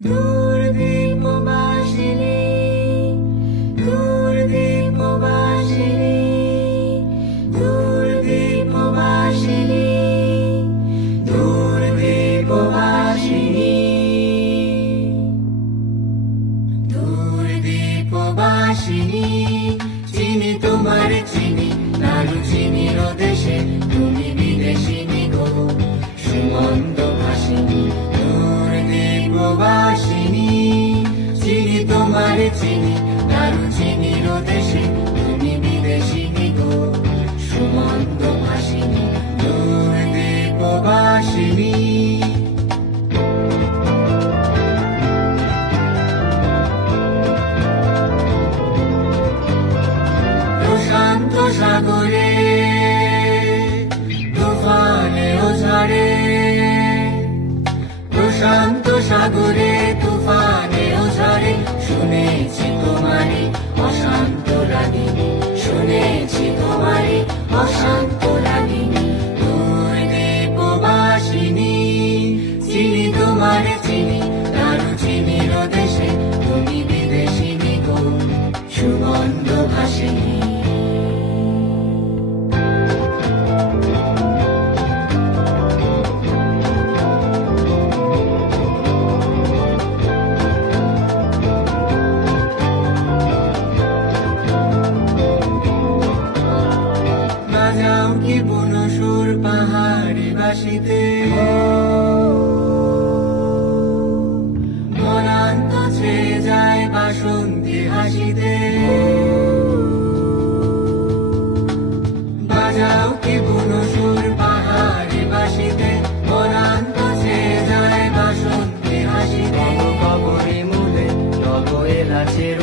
দূরদীপবাসিনী দূরদীপবাসিনী দূরদীপবাসিনী দূরদীপবাসিনী দূরদীপবাসিনী চিনি তোমার চিনি নাড়ু চিনির দেশে তুমি বিদেশিনী গো সুমন্ত ভাসিনী দূরদীপবাসিনী চিনি তোমার চিনি নাড়ু চিনির দেশে তুমি বিদেশিনী গো সুমন্ত ভাসিনী দূরদীপবাসিনী প্রশান্ত সাগরে তুফানে ও ঝড়ে প্রশান্ত সাগরে তুফানে ও ঝড়ে শুনেছি তোমারে অশান্ত রাগিনী শুনেছি তোমারে অশান্ত রাগিনী দূরদীপবাসিনী চিনি তোমার চিনি নাড়ু চিনির দেশে তুমি বিদেশিনী গো সুগন্ধ ভাসিনী বাজাও কি বুনো সুর পাহাড়ি বাসিতে মনান্ত ছেয়ে যায় বাসন্তী হাসিতে বাজাও কি বুনো সুর পাহাড়ি বাসিতে মনান্ত ছেয়ে যায় বাসন্তী হাসিতে কবরে মূলে তব এলাচের